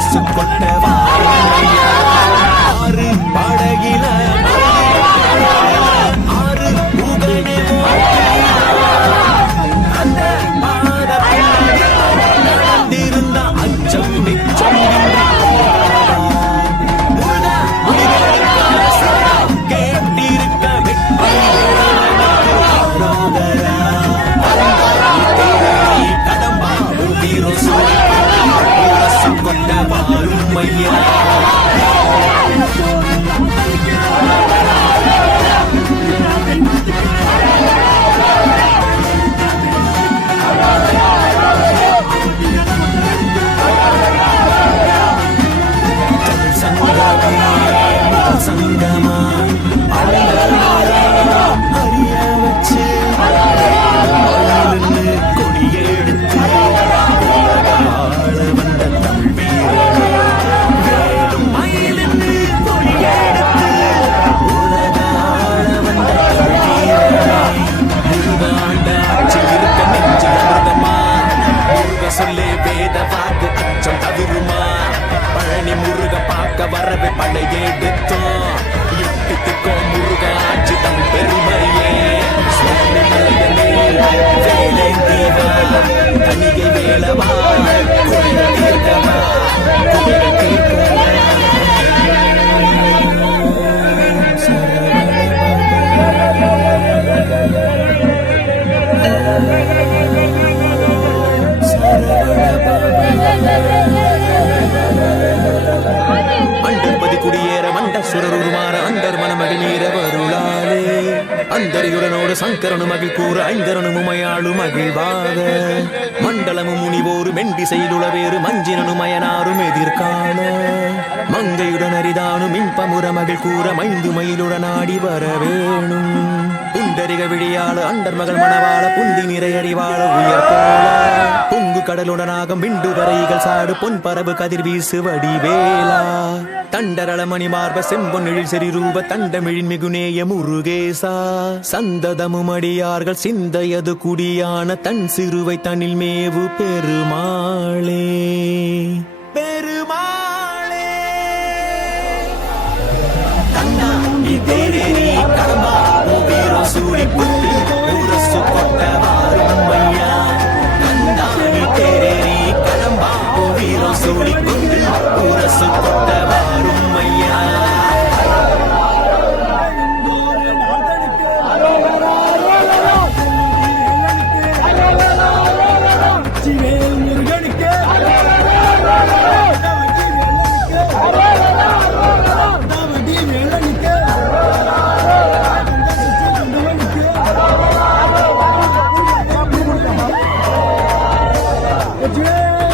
மனசு கொண்ட சங்கமா அறிய வச்சு கொடியெடுத்து ஆள வந்த தம்பி வேலும் மயிலின்னு கொடியெடுத்து உலக ஆள வந்த தம்பி முருகாண்ட இருக்க அமிர்தமா சொல்லே வேத வாக்கு அச்சம் தவிருமா? பழனி முருக பார்க்க வரவே பழையே அந்தரியுடனோடு சங்கரனு மகிழ் கூறு ஐந்தரனு முமையாளு மகிழ்வாக மண்டலமும் முனிவோரு மெண்டி செய்துள வேறு மஞ்சினனு மயனாரும் எதிர்கால மங்கையுடன் அரிதானும் இன்பமுற மகிழ் கூற மைந்து மயிலுடன் ஆடி வர வேணும். புண்டரிக விழியாள அண்டர் மகள் மணவாள புந்தி நிறை அறிவாள உயர் பொங்கு கடலுடனாக விண்டு வரைகள் சாடு பொன் பரவு கதிர் வீசு வடிவேலா. தண்டரள மணி மார்ப செம்பொன்னிழில் செறி ரூப தண்டமிழின் மிகுநேய முருகேசா. சந்ததமும் அடியார்கள் சிந்தையது குடியான தன் சிறுவை தனில் மேவு பெருமாள். சொல்லிக்கொண்டு உரசு கொண்ட வாரும் ஐயா Yeah!